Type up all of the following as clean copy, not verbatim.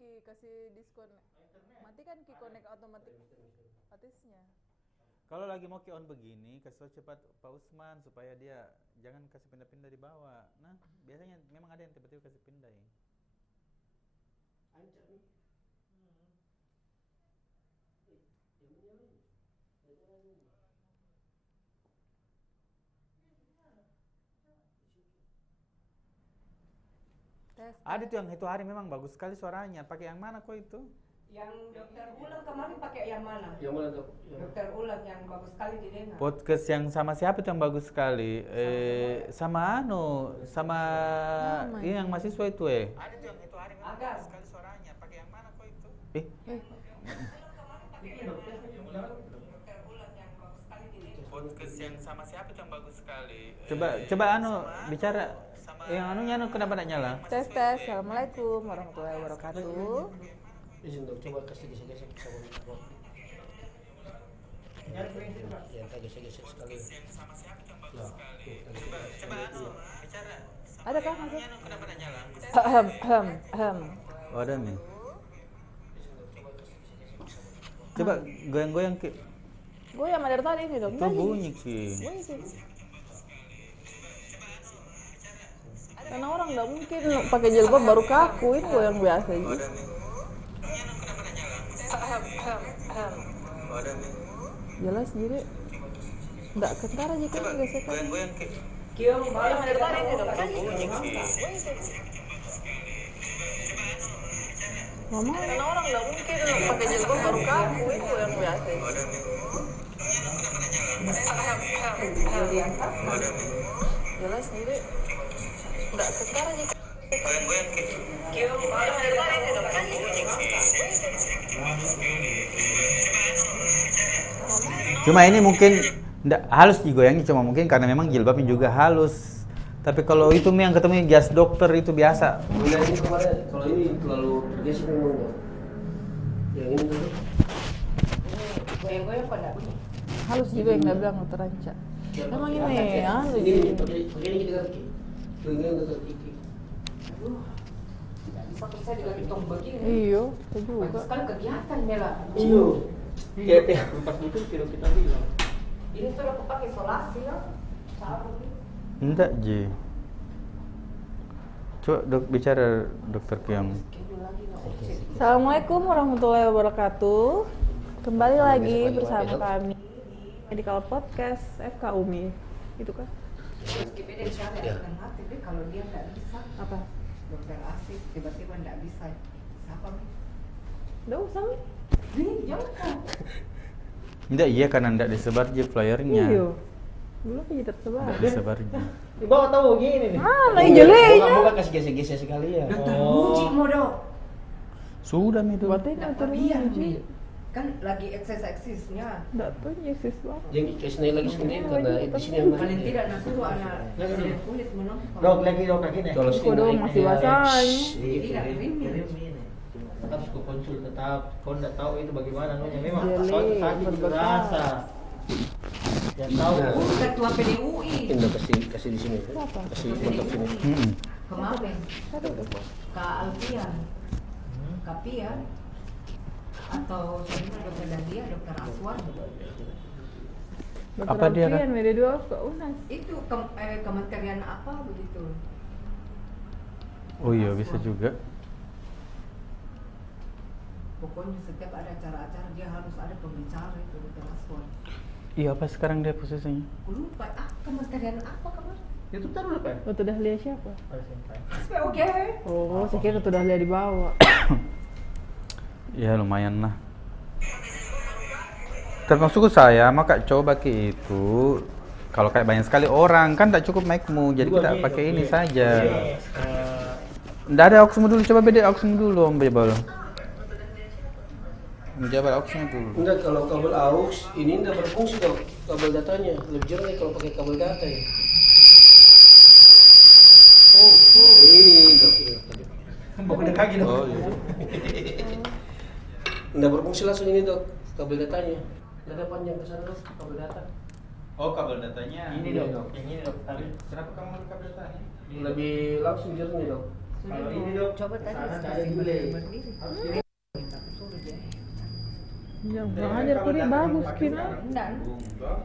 Ki kasih diskon. Mati kan Ki connect otomatisnya. Kalau lagi mau Ki on begini, kasih tahu cepat Pak Usman supaya dia jangan kasih pindah-pindah di bawah. Nah, biasanya memang ada yang tiba-tiba kasih pindah ya. Ancak nih. Ada tuh yang itu hari memang bagus sekali suaranya. Pakai yang mana kok itu? Yang dokter Ulang kemarin pakai yang mana? Yang mana dok? Dokter Ulang yang bagus sekali didengar. Podcast yang sama siapa tuh yang bagus sekali? Sama ini yang mahasiswa itu Ada tuh yang itu hari memang bagus sekali suaranya. Pakai yang mana kok itu? Podcast yang sama siapa tuh yang bagus sekali? Coba bicara. Yang anunya kenapa tidak nyala? Tes. Assalamualaikum warahmatullahi wabarakatuh. Izin dok, coba kasih gesek-gesek sama mikrofon. Ya, tak gesek-gesek sekali. Coba bicara. Ada kah masuk? Kenapa tidak nyala? Oh, ada nih. Coba goyang-goyang Ki. Gue yang dari tadi ini dong. Itu bunyi Ki. Karena orang nggak mungkin pakai jilbab baru kaku, ini gue yang biasa aja. Jelas jadi nggak kentar aja kan gesekan. Goyang-goyang Ki. Kiong malam dari tadi ini dong. Bunyi Ki. Mama, karena orang nggak mungkin pakai jilbab baru kaku, ini gue yang biasa aja. Jelas jadi nggak kentar aja. Goyang-goyang Ki. Kiong malam dari tadi ini dong. Cuma ini mungkin nggak halus digoyangnya, cuma mungkin karena memang jilbabnya juga halus. Tapi kalau itu yang ketemu jas dokter itu biasa. Udah ini kemarin, kalau ini terlalu tergesek memang dok. Yang ini dok. Goyang-goyang pada. Halus juga yang dia bilang terancak. Emang ini Begini, pakai ini kita kaki. Begini kita kaki. Tidak bisa saya juga hitung begini. Iya, saya juga. Bagus sekali kegiatan Mela. Iya. Kayak 4 butuh kilo kita bilang. Ini sudah aku pakai isolasi ya. Sabar. Enggak Ji. Coba bicara dokter Kiam. Assalamualaikum warahmatullahi wabarakatuh. Kembali lagi bersama kami Medical Podcast FK Umi. Itu kan? Ya. Kalau dia nggak bisa, Apa? dokter Asis tiba-tiba nggak bisa, siapa? Nggak usah. Mi. Ini jangan. Enggak, iya karena enggak disebar Ji flyernya. Iya. Belum aja tersebar. Enggak disebar Ji. Di bawah tahu gini nih. Lagi jeleknya. Moga kasih gesek-gesek sekali ya. Dokter uji mau dok. Sudah Mi itu. Buatnya Nggak itu biar uji. Mi. Kan lagi eksesnya. Nggak tuh yesus banget. Yang kesini lagi sini karena di sini yang Paling tidak nasuh anak kulit menonton. Dok lagi nih. Kalau Kok dong masih basah. Tidak ini. Harus ke konsul tetap. Kau nggak tahu itu bagaimana namanya. Memang Jelek, suatu sakit berbekas. terasa. Ya tahu. Nah. Ketua PDUI Ini kasih di sini. Kenapa? Kasih untuk sini. kemarin Kak Alfian, Kak Pia, atau sebenarnya dokter Dadia, dokter Aswan. Apa dia, Kak? Dokter media 2 ke UNAS. Itu kementerian apa begitu? Oh iya bisa juga. Pokoknya setiap ada acara-acara dia harus ada pembicara itu dokter Aswan. Iya apa sekarang dia posisinya? Aku lupa, kementerian apa kemarin? Itu taruh apa ya? Waktu Dahlia siapa? SPOG. Oh, saya kira waktu Dahlia dibawa. Ya lumayan lah. Termasuk saya maka coba Ki itu kalau kayak banyak sekali orang kan tak cukup mic-mu, jadi kita pakai ini saja. Nggak ada auxmu dulu, coba beda auxmu dulu Om Bebel. Menjawab auxmu dulu. Enggak, kalau kabel aux ini enggak berfungsi dok. Kabel datanya lebih jernih kalau pakai kabel data ya. Ini dok. Mau udah kaki dok. Oh iya. Enggak berfungsi langsung ini dok. Kabel datanya. Data panjang ke sana dok. Kabel data. Oh kabel datanya. Ini dok. Yang ini dok. Tapi Kenapa kamu mau kabel datanya? Lebih langsung jernih dok. Kalau ini dok, Coba tadi sana kasih ada bule. berdiri. Harus di- Suruh dia. Jangan kurang ajar kuri bagus kina. Enggak.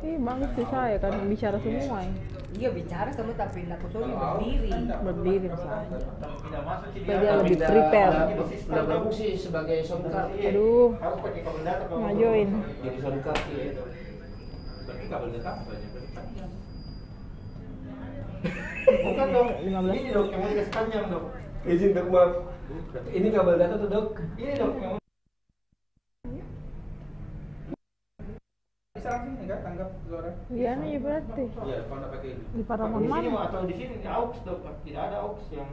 Ih bagus sih saya kan bicara semua ya. Dia bicara sama tapi enggak suruh berdiri. Berdiri misalnya. Tidak masuk sih Supaya dia. dia lebih Tidak- prepare. tidak berfungsi sebagai sound card. Aduh, Harus pakai kabel data kalau mau- ngajoin. Jadi sound card ya. Berarti kabel dekat saja, berarti panjang. Bukan dok, 15. ini dok yang mau dikasih panjang dok. Izin dok maaf. Ini kabel data tuh dok. Ini dok yang mau. Bisa langsung enggak tanggap suara? Iya nih berarti. Iya, kalau nggak pakai ini. Di Paramount Di sini mana? atau di sini di aux dok, tidak ada aux yang.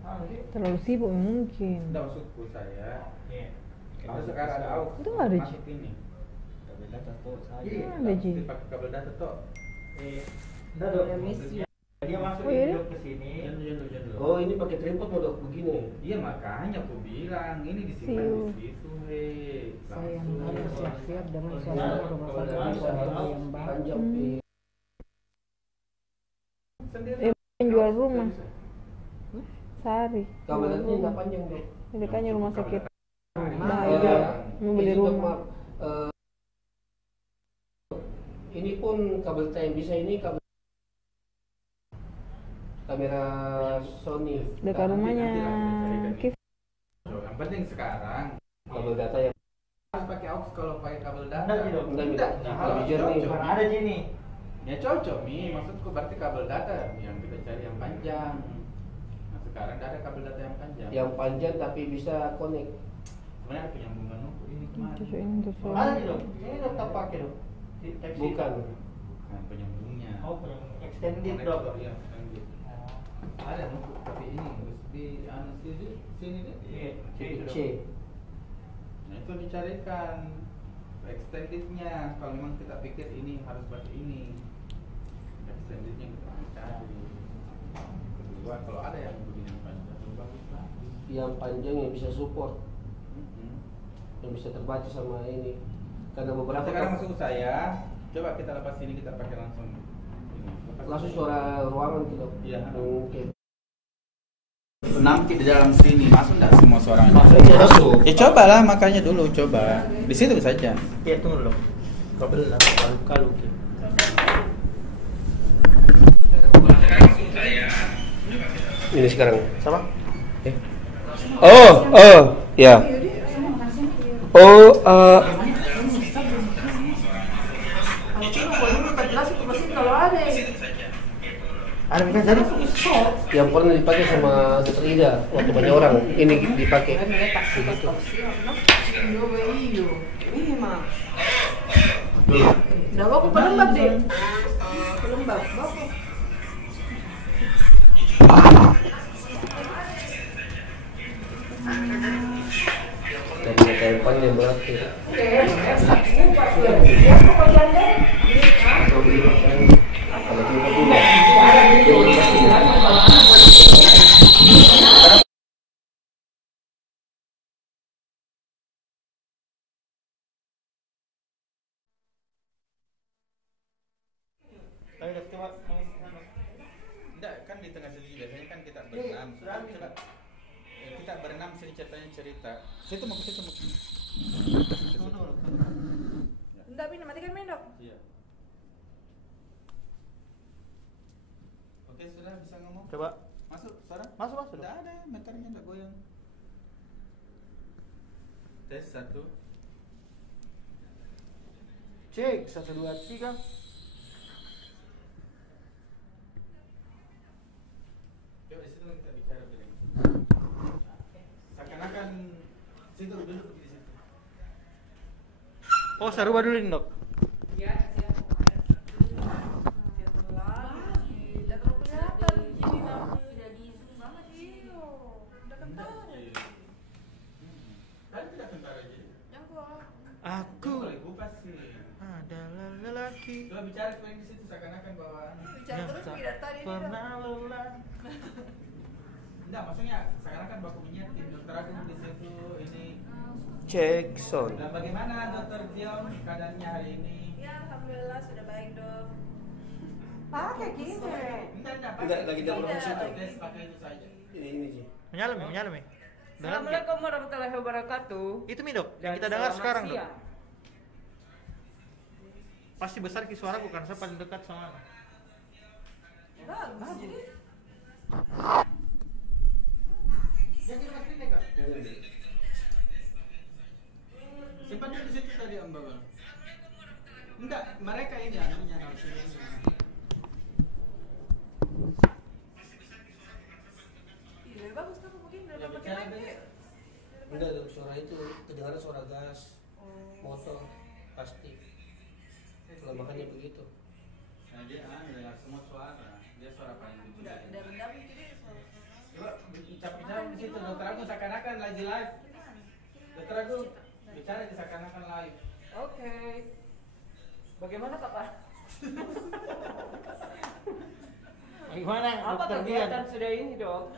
Ini. Terlalu sibuk mungkin. Enggak maksudku saya. Iya. Kalau sekarang ada AUX. Itu nggak ada, Ji. masuk ini. Kabel data tuh saja. Iya, ada, Ji. mesti pakai kabel data toh. Enggak dok. Emisi. Dia masuk Oh, iya? ini dok ke sini. Jangan. Oh ini pakai tripod mau dok begini. Iya makanya aku bilang ini disimpan Siu. di situ, hei. Saya yang Langsung. harus siap-siap dengan Kalau suasana ada- rumah kalau sakit ada di Kota AUX yang baru. Panjang. Hmm. Iya. Sendiri. Yang jual rumah. Sari. Kabel datanya nggak panjang dok. Ini kan rumah sakit. Eh, Bahaya. Mau beli izin, dok, rumah. maaf. Ini pun kabel data yang bisa ini kabel kamera Sony. Dekat rumahnya Kif. Yang penting sekarang Kabel data yang harus pakai AUX kalau pakai kabel data. Enggak, Ji, dok. Enggak, lebih jernih. cocok. Mana ada sini? Ya cocok nih, maksudku berarti kabel data yang kita cari yang panjang. Nah sekarang nggak ada kabel data yang panjang. yang panjang tapi bisa connect. Sebenarnya ada penyambungan nuku ini kemana? Cocok ini untuk Ada suami. nih dok. Ini dok tak pakai dok. Di Type C. Bukan. Nah, penyambungnya. Oh, yang extended Konektor, dok. iya, extended. Ada nuku tapi ini di anu sini deh. Iya, C itu, dok. C. Nah itu dicarikan extendednya. Kalau memang kita pikir ini harus pakai ini, extendednya kita cari. Kedua kalau ada yang begini yang panjang, bagus lah. Yang panjang yang bisa support, Mm-mm. yang bisa terbaca sama ini. Karena beberapa Sekarang masuk saya, coba kita lepas ini kita pakai langsung ini. Lepas langsung ini. suara ruangan gitu. Iya. Oke. Penampi di dalam sini masuk nggak semua suara? Masuk. Ya cobalah makanya dulu coba di situ saja. Iya, tunggu dok. Kabel data kalau Ini sekarang. sama? Oh, ya. Oh, Ada kan jadi? yang pernah dipakai sama Dr. Ida waktu banyak orang ini dipakai. Udah aku pelembab deh. Pelembab. Dan data yang panjang berarti. Kalau kita dulu. Ayo dok, coba. Enggak, kan di tengah sini biasanya kan kita berenam. Coba. Kita berenam sini ceritanya cerita. Situ mau ke situ mau. Enggak, Bin, matikan main, Dok. Iya. Oke, sudah bisa ngomong. Coba. Masuk, suara? Masuk, masuk. Enggak ada, meternya enggak goyang. Tes 1. Cek 1 2 3. Coba di situ kita bicara bilang. Seakan-akan situ duduk di situ. Oh, Saruba dulu nih, dok. Tadi tidak tentara aja. Aku Boleh buka sih. adalah lelaki Coba bicara kalian di situ seakan-akan bahwa yang tak pernah lelah. enggak, maksudnya seakan-akan baku menyetir dokter Agung di situ ini. Cek sound. Dan bagaimana dokter Dion keadaannya hari ini? Ya, alhamdulillah sudah baik, Dok. Pakai gini. Enggak, Enggak, lagi dalam proses itu. Tes pakai itu saja. Ini sih. Menyala Mi. Dengar Mi? Assalamualaikum warahmatullahi wabarakatuh. Itu Mi Dok, yang Dan kita dengar selamat sekarang Dok. siang. Pasti besar ki suara bukan saya paling dekat sama. Bagus. Jadi mas ini kak? Simpan dulu di situ tadi Om Babel. Enggak, mereka ini anunya narasumbernya. Iya, bagus kan mungkin udah Ya, pakai bicara mic. deh. Enggak, Dok, suara itu kedengaran suara gas, motor, pasti. Kalau makanya begitu. Nah dia dengar semua suara. Dia suara paling kecil. Udah rendah mungkin dia suara. Coba bicara di situ. Dokter Agung seakan-akan lagi live. Dokter Agung bicara di seakan-akan live. Oke. Bagaimana Papa? Gimana Apa Dokter kegiatan Dian? sudah ini dok?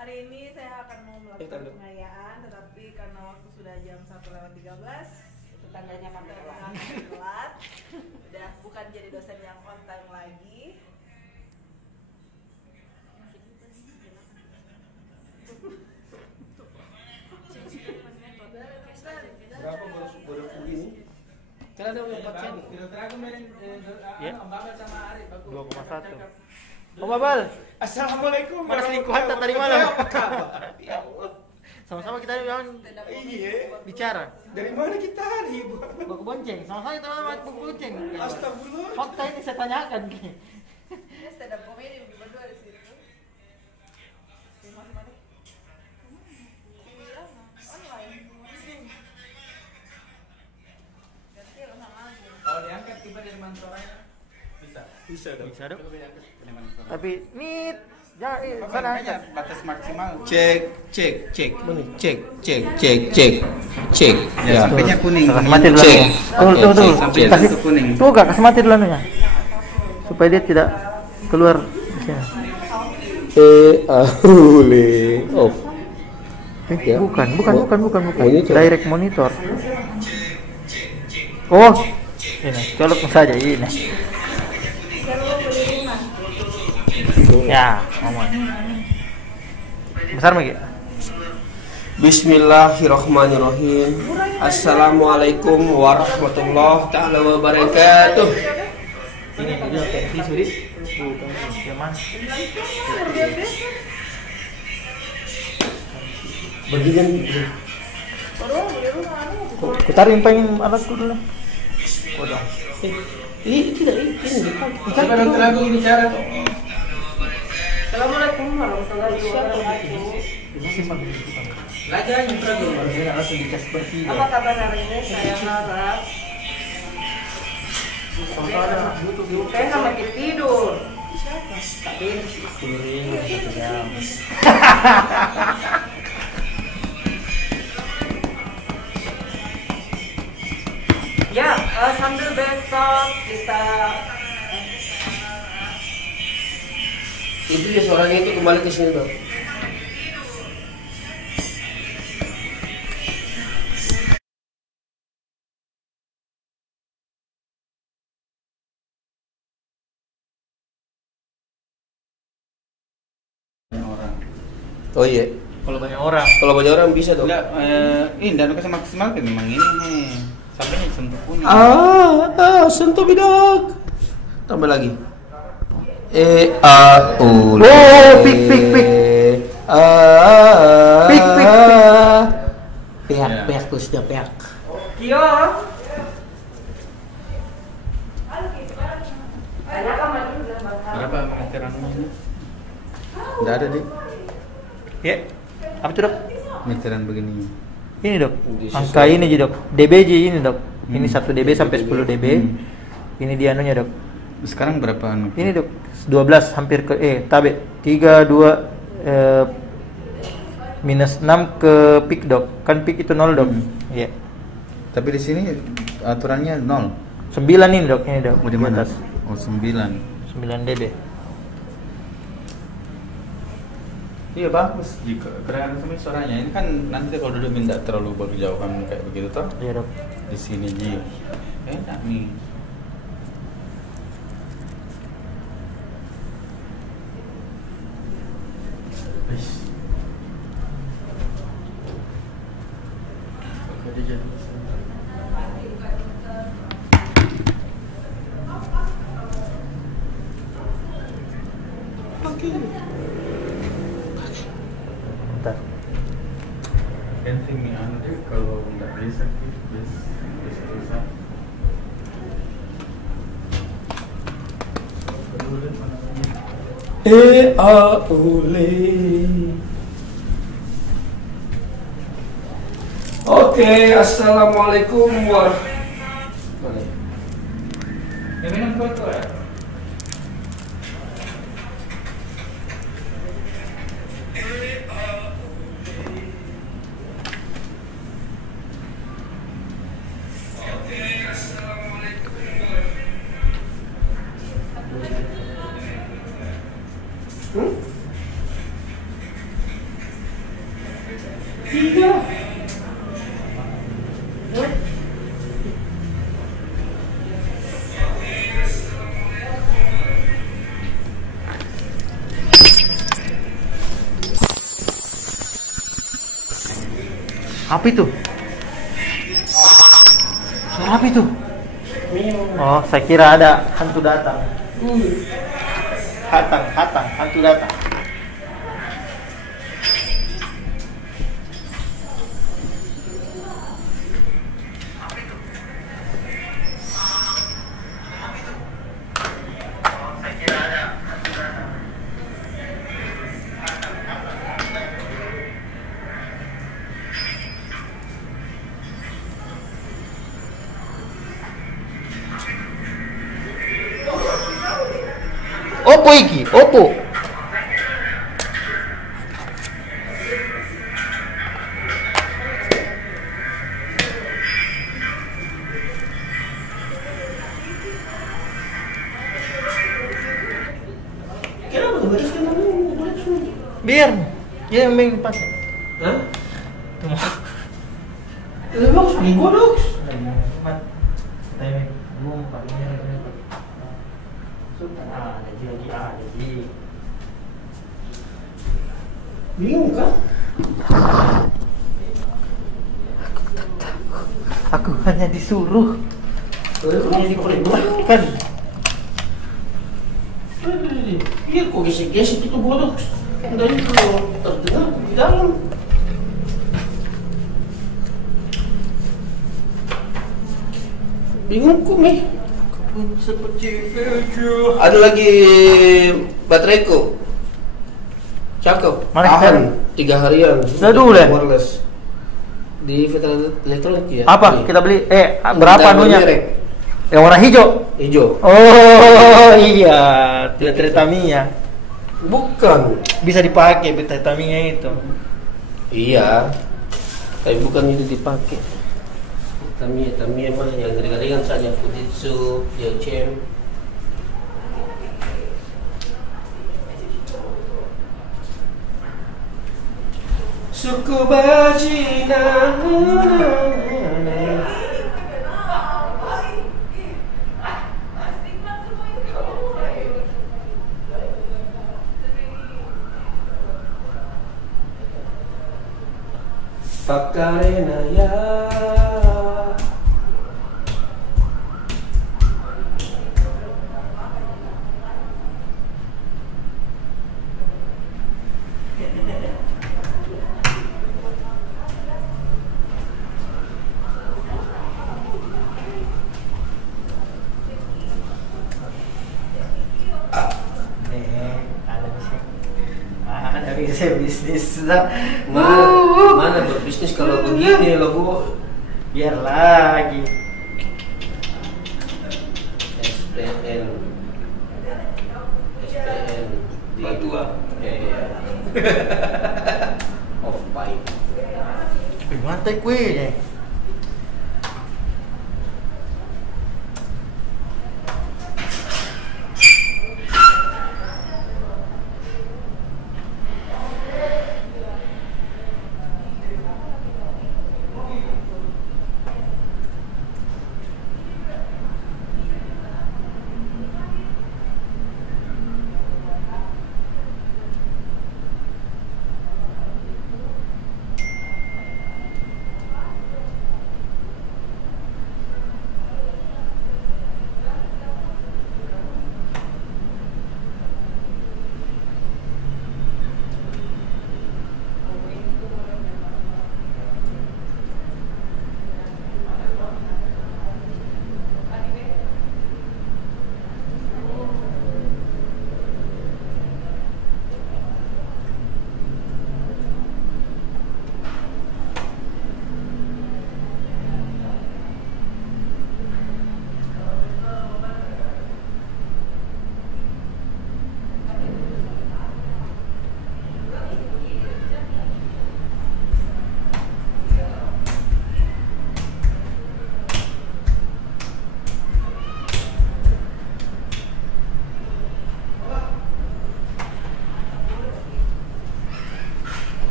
Hari ini saya akan mau melakukan tahu. pengayaan, tetapi karena waktu sudah jam 1:13, Itu tandanya kami kita telah. akan telat. Udah bukan jadi dosen yang on time lagi. Berapa baru begini? Karena ada yang 4 cm. Dokter Agung main Ya. Om Babel sama Arif bagus. 2,1. Om Babal, Assalamualaikum. mana selingkuhan tak tadi malam? Apa kabar? Ya Allah. Sama-sama kita bilang Iya. bicara. Dari mana kita nih, Bu? Buku bonceng, sama-sama kita main buku bonceng. Astagfirullah. Fakta ini saya tanyakan. Ini stand up comedy berdua di situ. Di mana-mana. Iya, online. Ganti lo sama aja. Kalau diangkat tiba dari mana suaranya? Bisa. Bisa, Dok. Bisa Dok. Coba diangkat dari mana suaranya? Tapi nit, jangan Apa, sana makanya angkat. batas maksimal. Cek. Ya, sampainya kuning. Kasih mati dulu Cek. anunya. Tuh. Sampai Kasih, itu kuning. tuh Kak, kasih mati dulu anunya. Supaya dia tidak keluar. Ya. Off. Ya. Bukan. Monitor. Direct monitor. Oh, ini colok saja ini. Ya, ngomong. Besar lagi. Bismillahirrahmanirrahim. Assalamualaikum warahmatullahi taala wabarakatuh. Ini dia kayak tisu di. Cuman Begini. kutarin pengen alatku dulu. Ini tidak ini. Coba Dokter Agung bicara. Assalamualaikum warahmatullahi wabarakatuh. Lagi aja Dokter Agung. Langsung dikasih seperti Apa kabar hari ini? Saya harap saya nggak makin tidur. Tapi ya, sambil besok kita Itu ya suaranya itu kembali ke sini, Dok. Orang. Oh iya. kalau banyak orang. Kalau banyak orang bisa, Dok. Enggak, ini dan kasih maksimal kan memang ini nih. Sampainya sentuh kuning. Sentuh bidak. Tambah lagi. Pik. Pik. Pihak terus dia pihak. Kio. Berapa meteran ini? Enggak ada deh. Ya. Apa itu, Dok? Meteran begini. Ini, Dok. Angka ini aja, Dok. DBJ ini, Dok. Ini 1 dB sampai 10 dB. Ini dia anunya, Dok. Sekarang berapa anu? Ini, Dok. 12 hampir ke tabe. 3 2 minus 6 ke peak, Dok. Kan peak itu 0, Dok. Iya. Tapi di sini aturannya 0. 9 ini, Dok. Ini, Dok. Oh, di mana? atas. Oh, 9. 9 dB. Iya bagus. Jika kedengaran sama suaranya ini kan nanti kalau duduk tidak terlalu berjauhan kayak begitu toh. Iya, Dok. Di sini Ji. Enak nih. Bentar. Ganti mie anu kalau nggak bisa bisa rusak. Oke, assalamualaikum warahmatullahi. Yang minum foto ya? Tiga. Apa itu? Suara apa itu? Oh, saya kira ada hantu datang. Hantu datang. Opo iki? Opo? Kenapa tuh bereskan dulu? Biar dia yang main pakai. Hah? Lebih bagus beli gua dong. Bingung kan? Aku hanya disuruh, hanya diperintahkan. Iya kok gesek-gesek itu bodoh. Dari kalau terdengar di dalam. Bingung kok nih. Seperti future. Ada lagi bateraiku. Cakep. Mana Tahan kita? 3 harian. Sudah dulu ya? Wireless. Di Veteran Elektronik ya. Apa? Nih. Kita beli berapa Kita anunya? merek. Yang warna hijau. Hijau. Oh iya, baterai Tamiya. Bukan. Bisa dipakai baterai Tamiya itu. Iya. Tapi bukan itu dipakai. Tamiya mah yang ringan-ringan saja. Fujitsu, Yochem. Suku bajina. Pakarena ya. Ada bisnis dah. Mana berbisnis kalau begini loh Bu? Biar lagi. SPN di Batua. Off pipe. Mantap kuenya.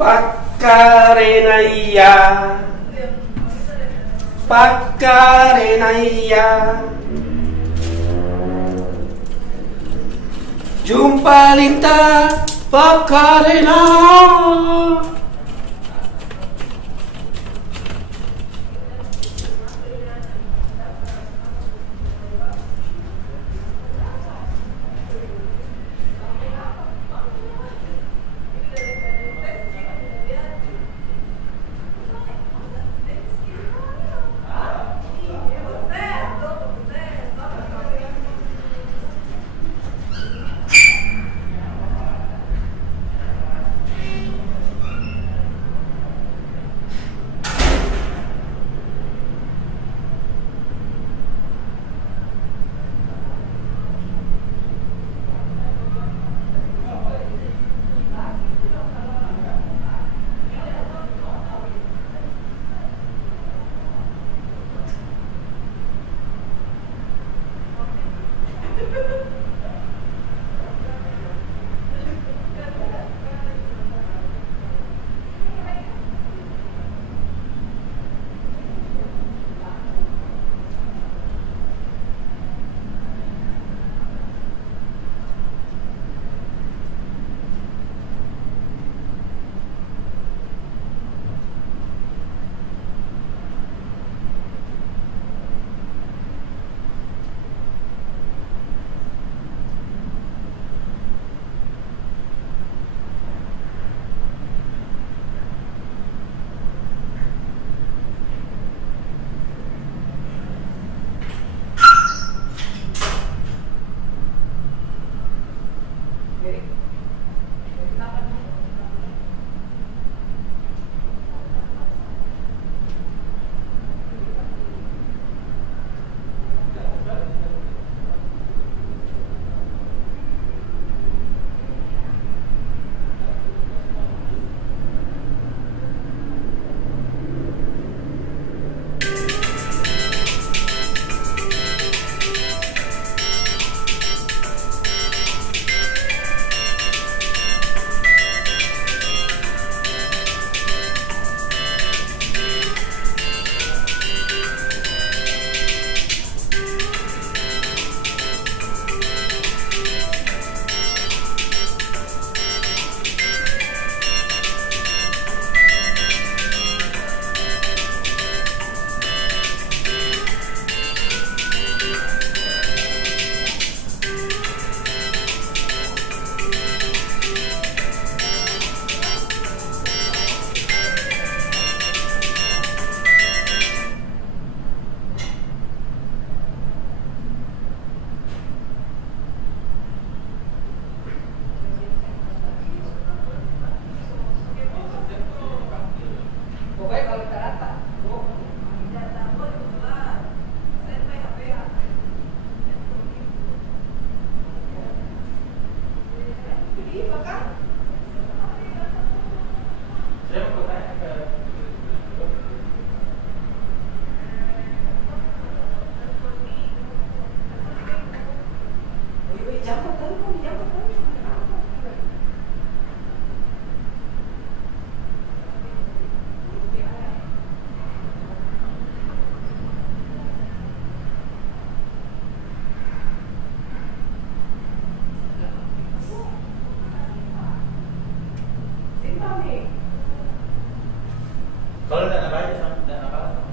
Pakarenaya, Pakarenaya, jumpa linta Pakarena. Kalau dana baik sama dana apa?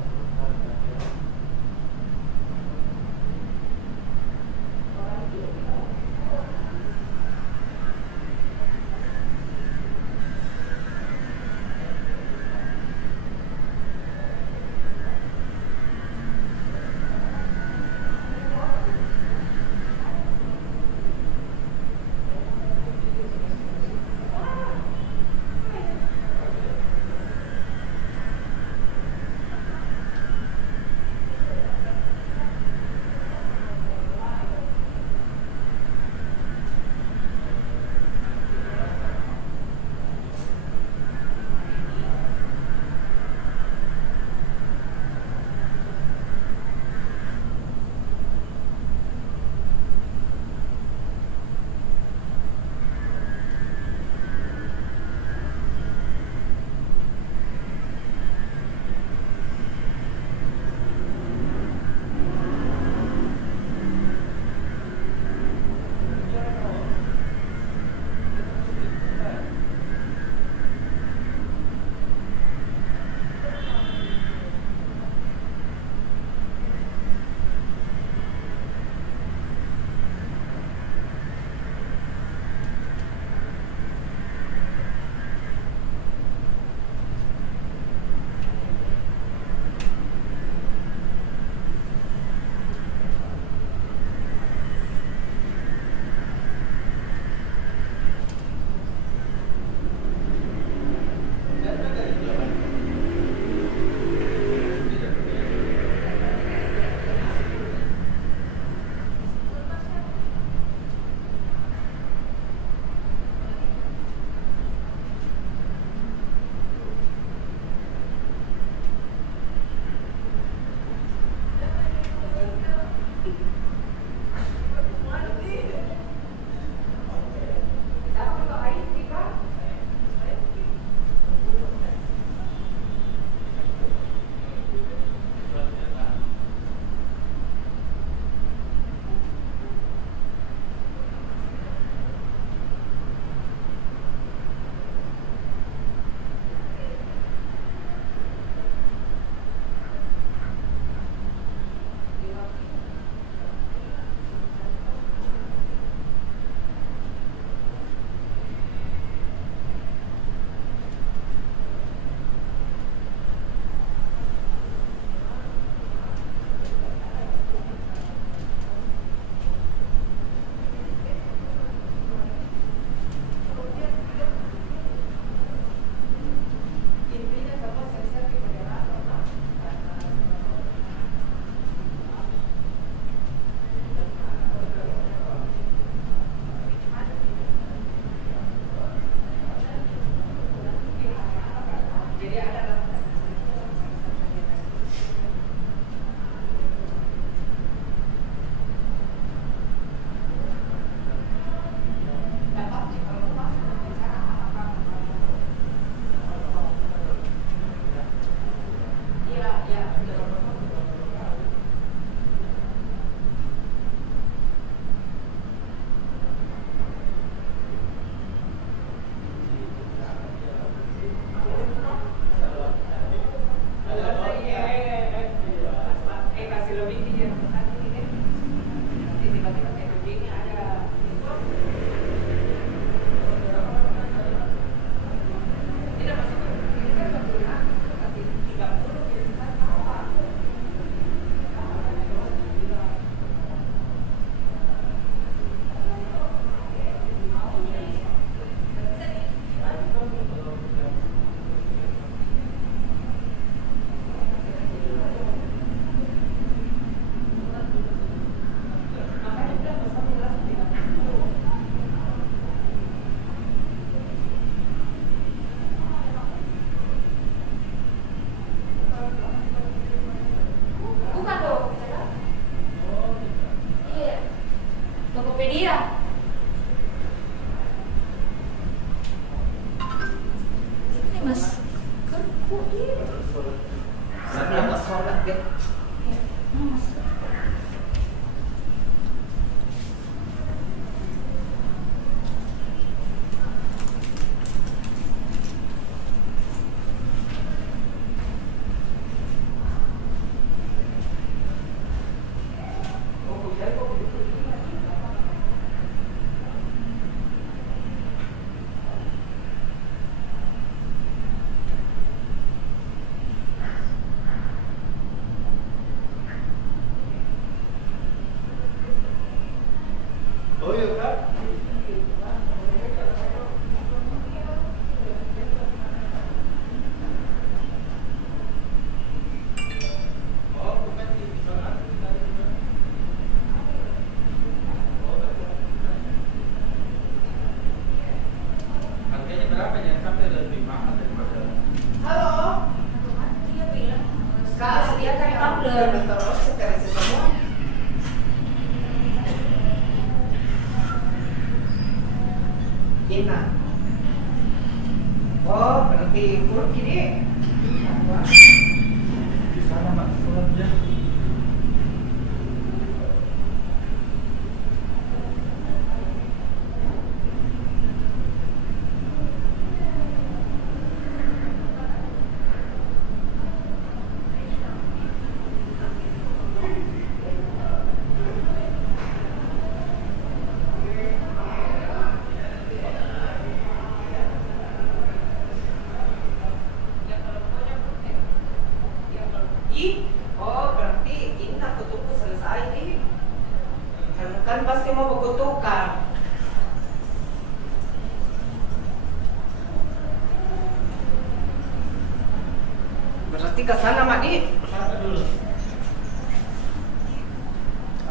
Berarti ke sana, Madi. Apa dulu?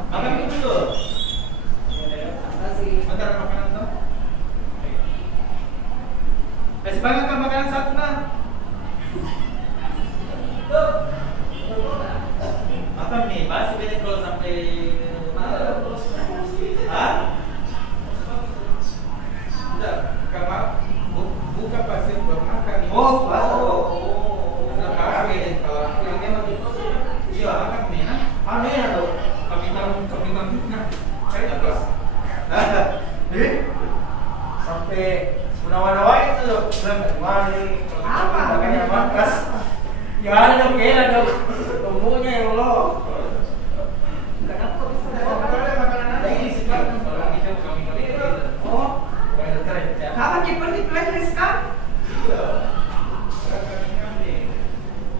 Apa dulu? Bentar makanan tuh. Kasih banyak kan makanan satu nah. Apa nih? Pasti beda kalau sampai Enggak, kamar bukan pasir buat makan. Oh, iya, makan nih, aneh ya tuh. Kapitan fitnah. Saya jelas. Jadi sampai menawa-nawa itu loh, mari apa makanya makas. Ya ada dong, kayaknya dong. Tunggunya ya Allah. Kenapa kok bisa Makanan ada ini sih, kalau kita kami Oh, keren. kapan kiper di playlist kan?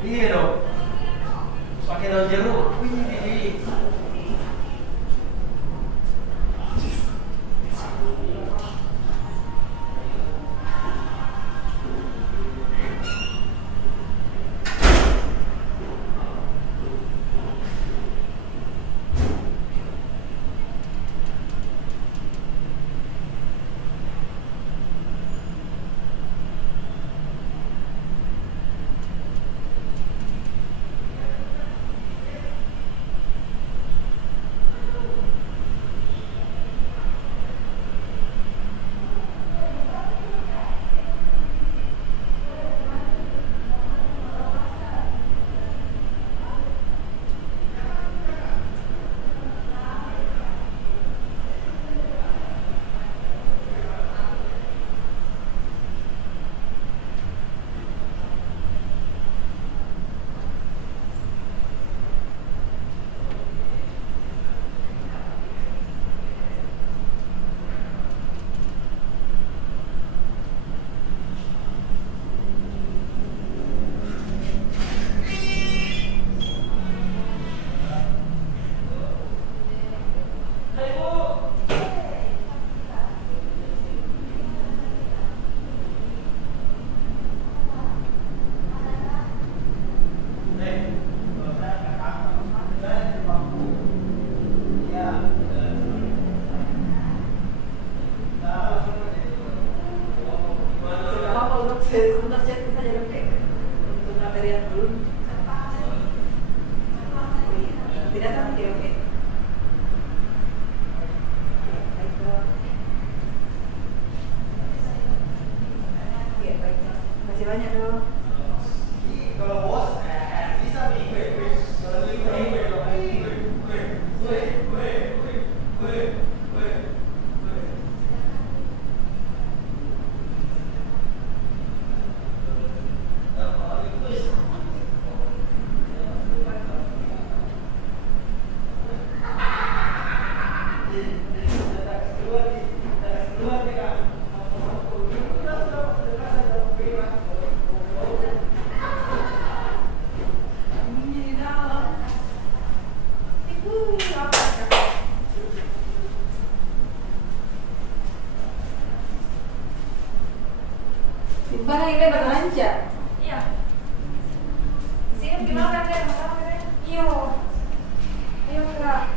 Iya dong. Pakai daun jeruk. Wih. Sebentar saya saja lebih untuk materi yang belum. Tidak tahu dia oke. Ya, baik. Masih banyak dong. Kalau bos bisa nih. Bang ini berbelanja. Iya. Sini gimana kan? Iyo. Ayo enggak.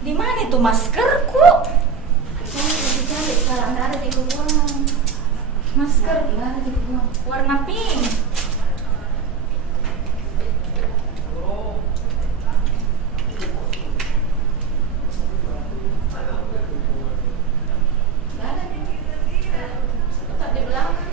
Di mana itu maskerku? Saya lagi cari sekarang nggak ada di ruang. Masker Nggak ada di ruang. warna pink. Nggak ada di. Tetap di belakang.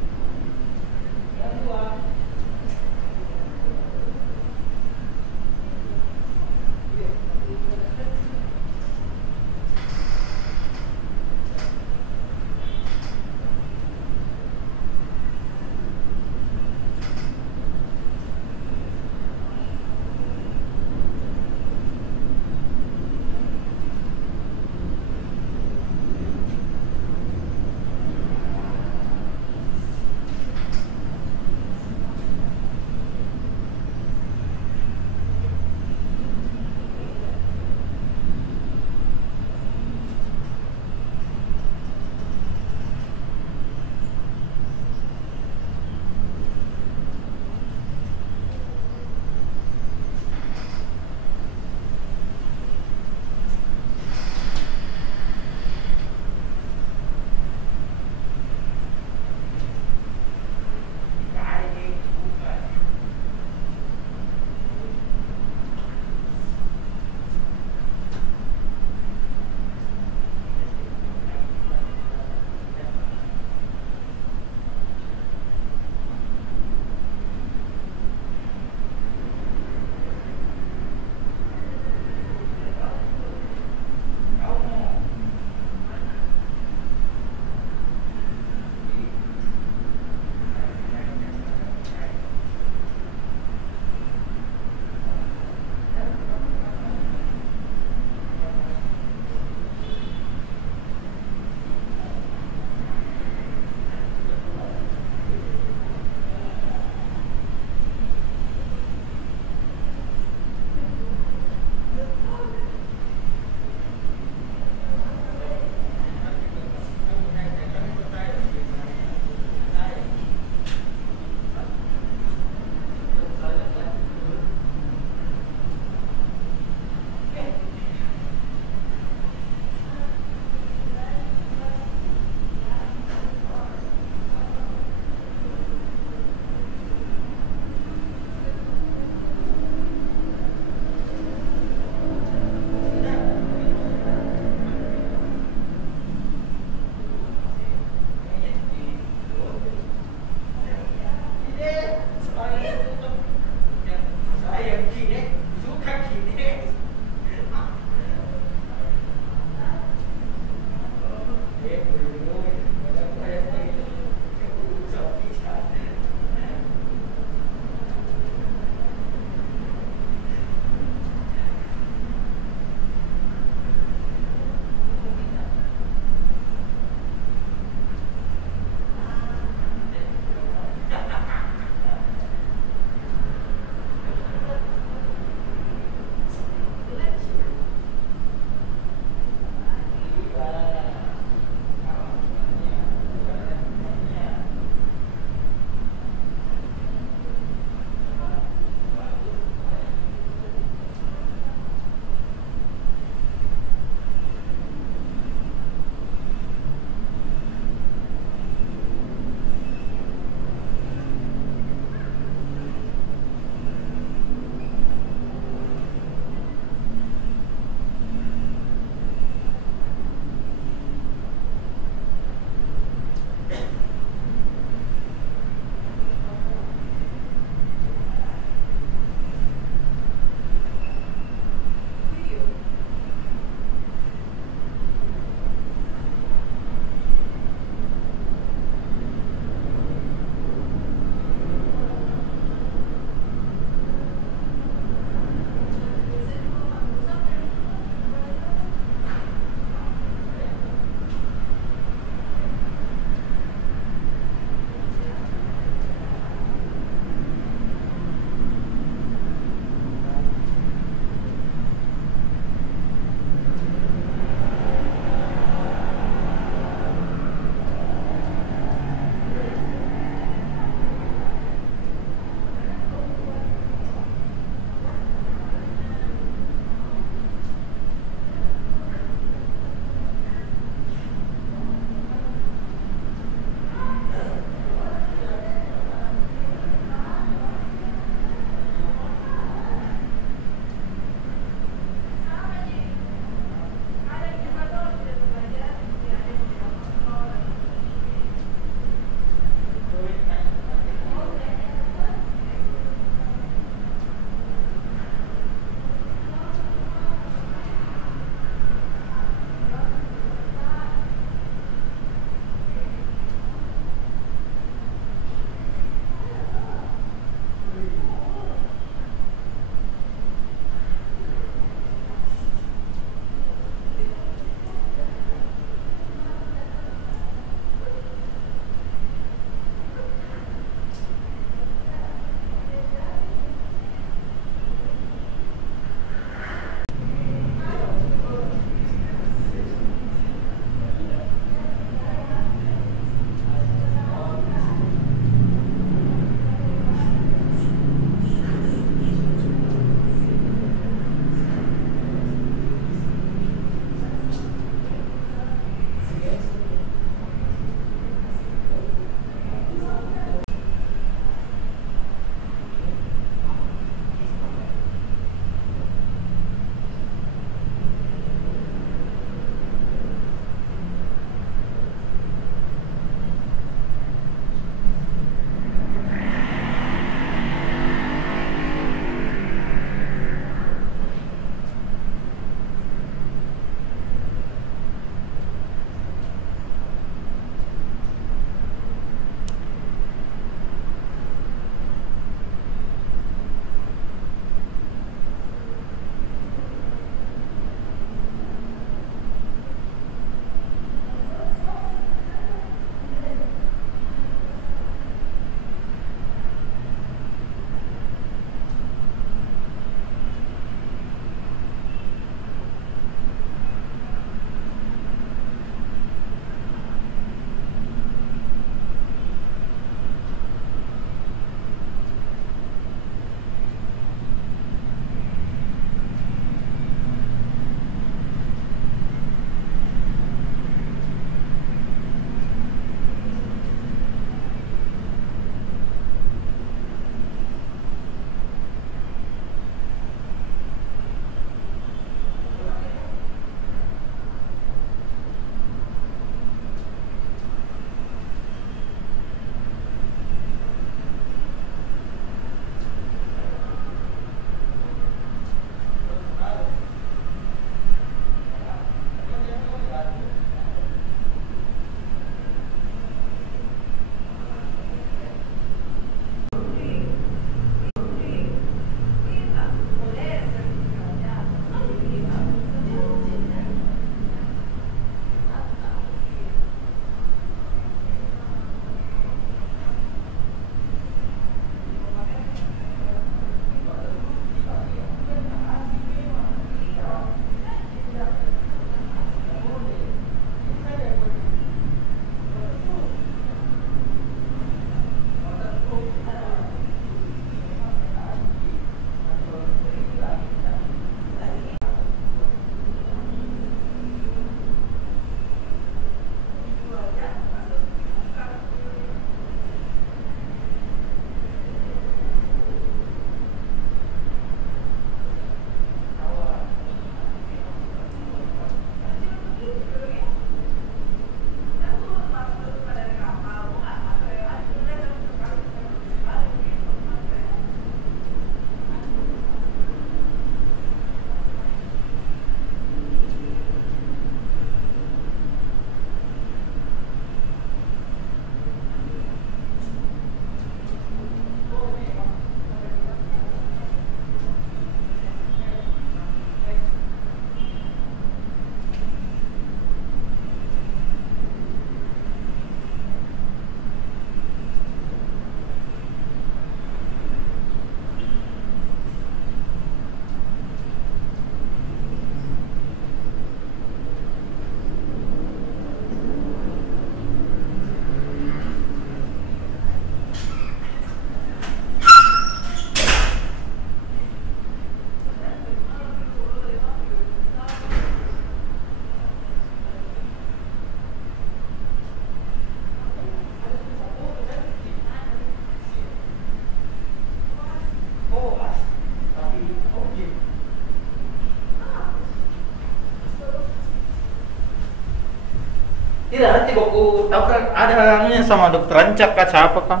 Tidak, nanti aku tahu kan ada anunya sama dokter Rancak kah siapa kah?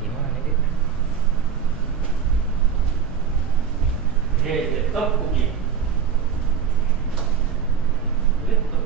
Gimana nih? Laptop Uki. Laptop.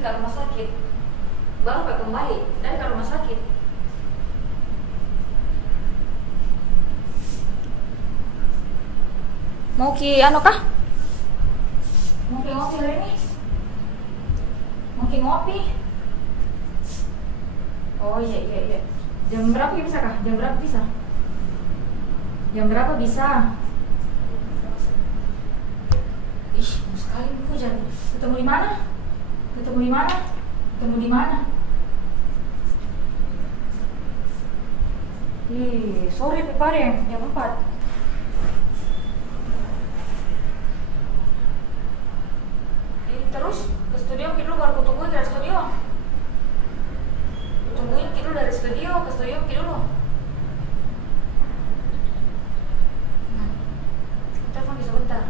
ke rumah sakit. Baru kayak kembali dari ke rumah sakit. Mau ki anu kah? Mau ki ngopi hari ini? Mau ki ngopi? Oh iya. Jam berapa bisa kah? Jam berapa bisa? Jam berapa bisa? Ih, mau sekali nih hujan. Ketemu di mana? Ketemu di mana? Ketemu di mana? Ih, sore Pepare, jam 4. Terus ke studio kita baru tungguin dari studio. Tungguin kita dari studio ke studio kita dulu. Nah, telepon sebentar.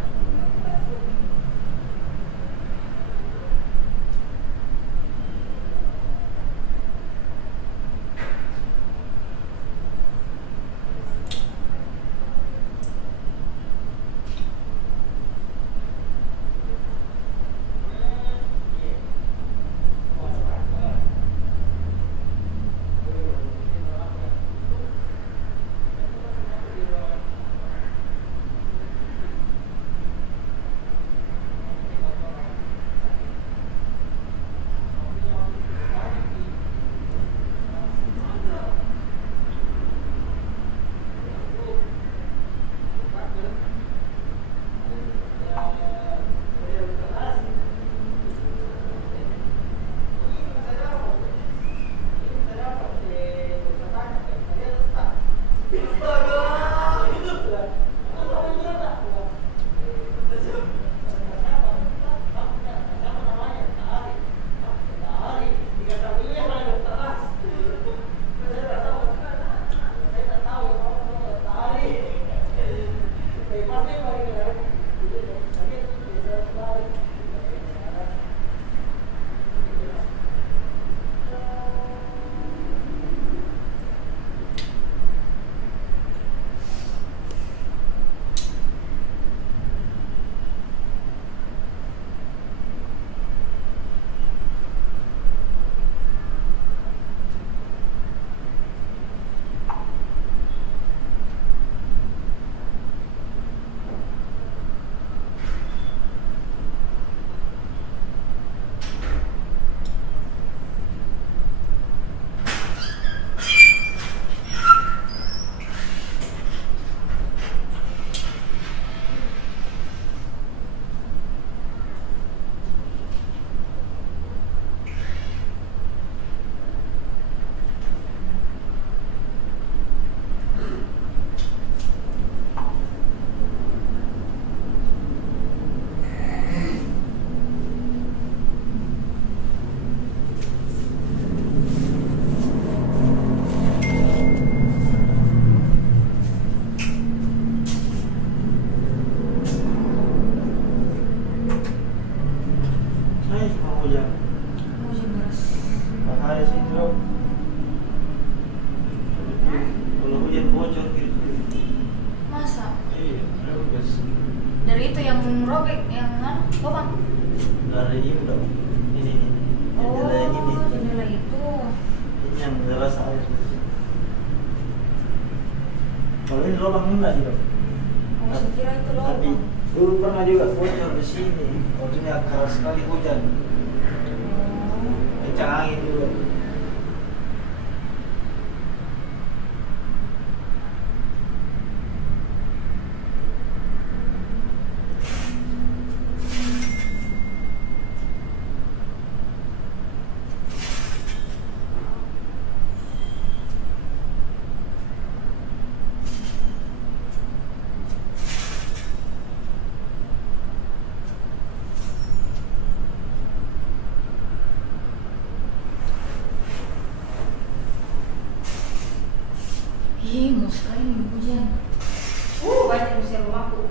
Dari itu yang robek, yang mana? Lubang? Dari ini dong. Ini. Oh, Jendela ini. jendela itu. Ini yang terasa air. Kalau ini lubang enggak sih dong? Oh, saya kira itu Tapi lubang. dulu pernah juga bocor di sini. Waktunya keras sekali hujan. Kencang angin juga. Ih, mau sekali nih hujan. Banyak usia rumahku.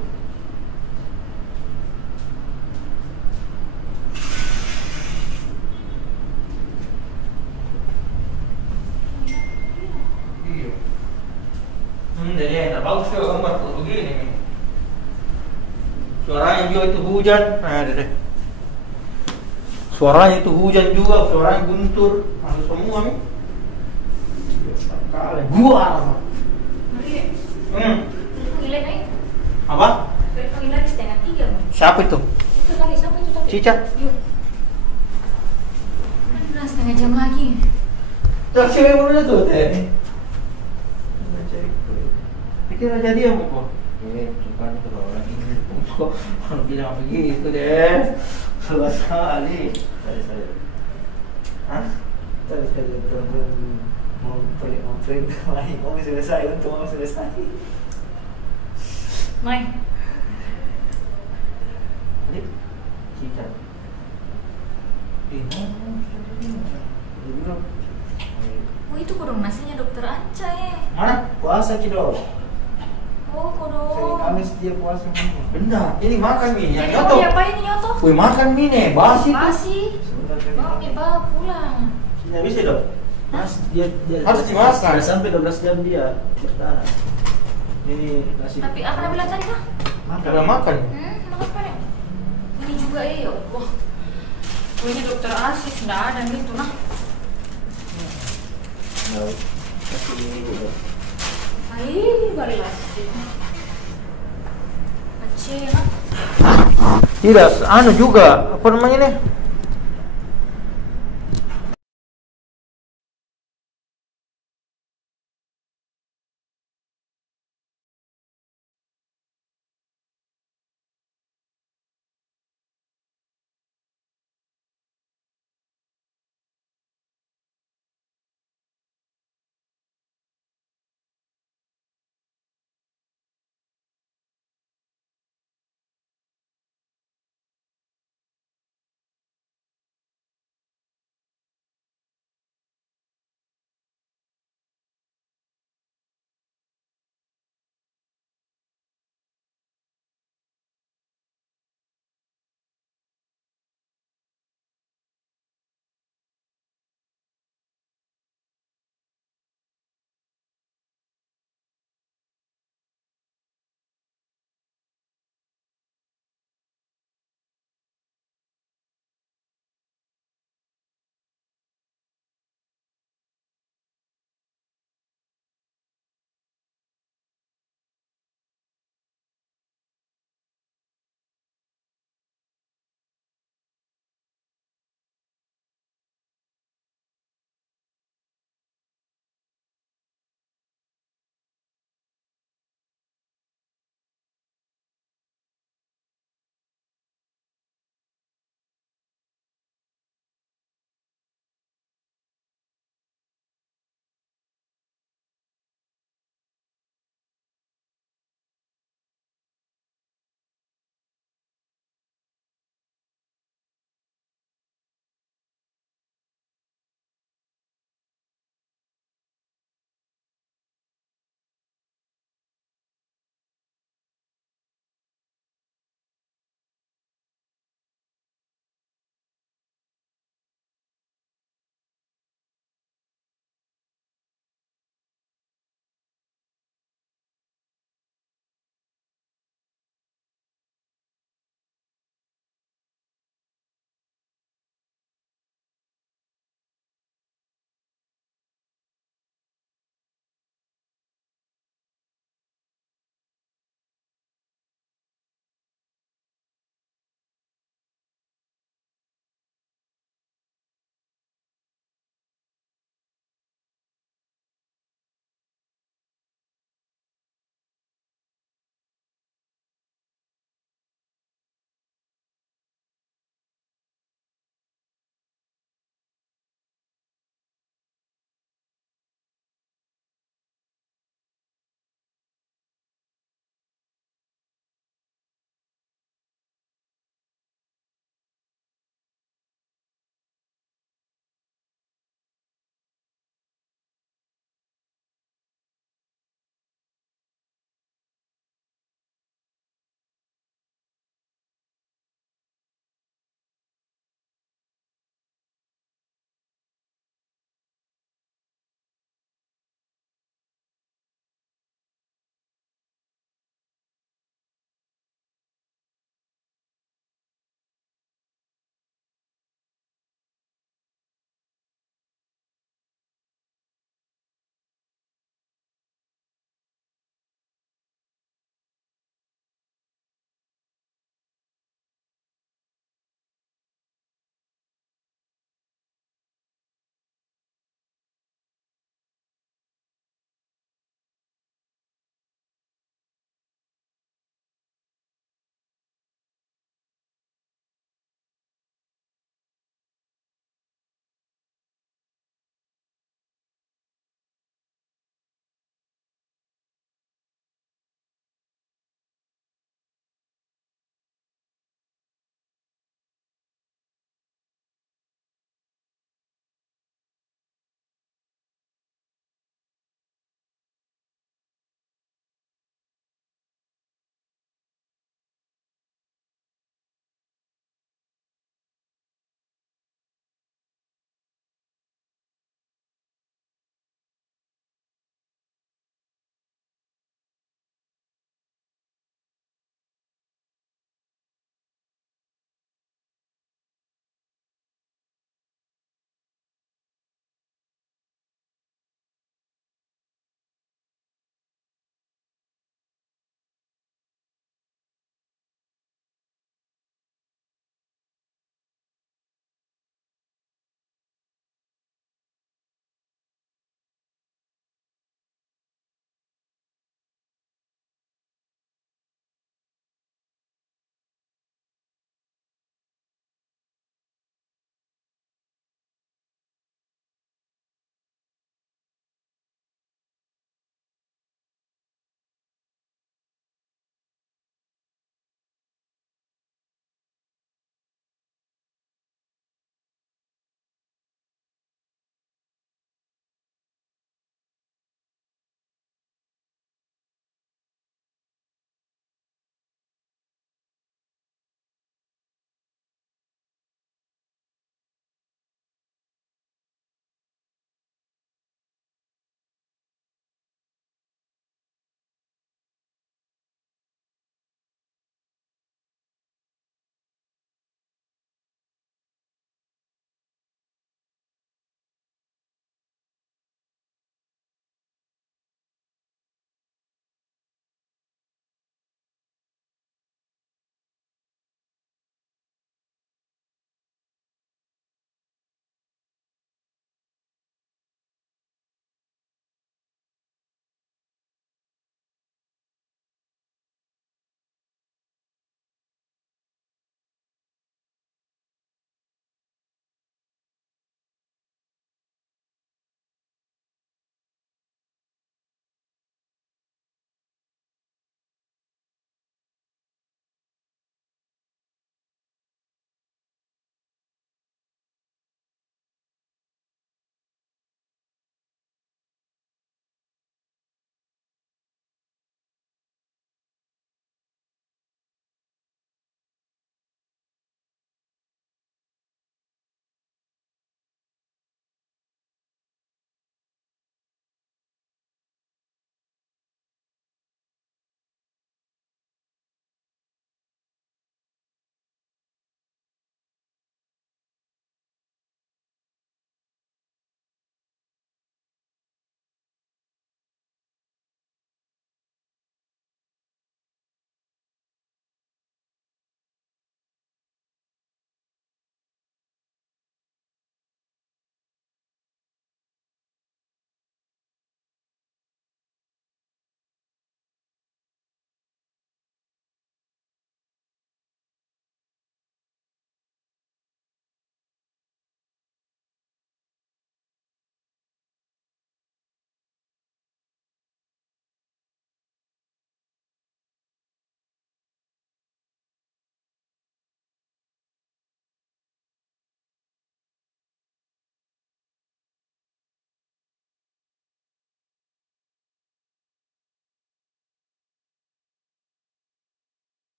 Iya. Jadi enak bagus juga gambar tuh begini nih. Suaranya juga itu hujan. Nah, ada deh. Suaranya itu hujan juga, suaranya guntur, masuk semua nih. Kali gua. Mari. Hmm. Panggilin aja. Apa? Panggil lagi 2:30 Bang. Siapa itu? Itu tadi siapa itu tadi? Cica. Yuk. Kan udah 1/2 jam lagi. Tak cewek mana tuh teh? Pikir aja dia mau kok. Bukan itu orang ini kok kalau bilang begitu deh. Salah sekali. Saya. Hah? Saya teman mau print lagi. Mau selesai untuk mau selesai. Mai. Ini Cica. Oh itu kodong nasinya dokter Anca ya. Mana? Puasa kido. Oh Hari kodong. Kamis dia puasa. Benar. Ini makan mie. Yang Jadi nyoto. mau diapain nih Nyoto? Wih makan mie nih, basi tuh. Basi. Sebentar Oh mie bawa pulang. Nggak bisa dong. Mas dia Harus dimasak. Sudah sampai 12 jam dia bertahan. Ini nasi. Tapi apa nak bilang tadi kah? Udah makan. Makan apa nih? Ini juga ya Allah. Kuenya dokter Asis nggak ada gitu nah. Nah, nasi ini juga. Aih, balik lagi. Aceh lah. Tidak, anu juga, apa namanya nih?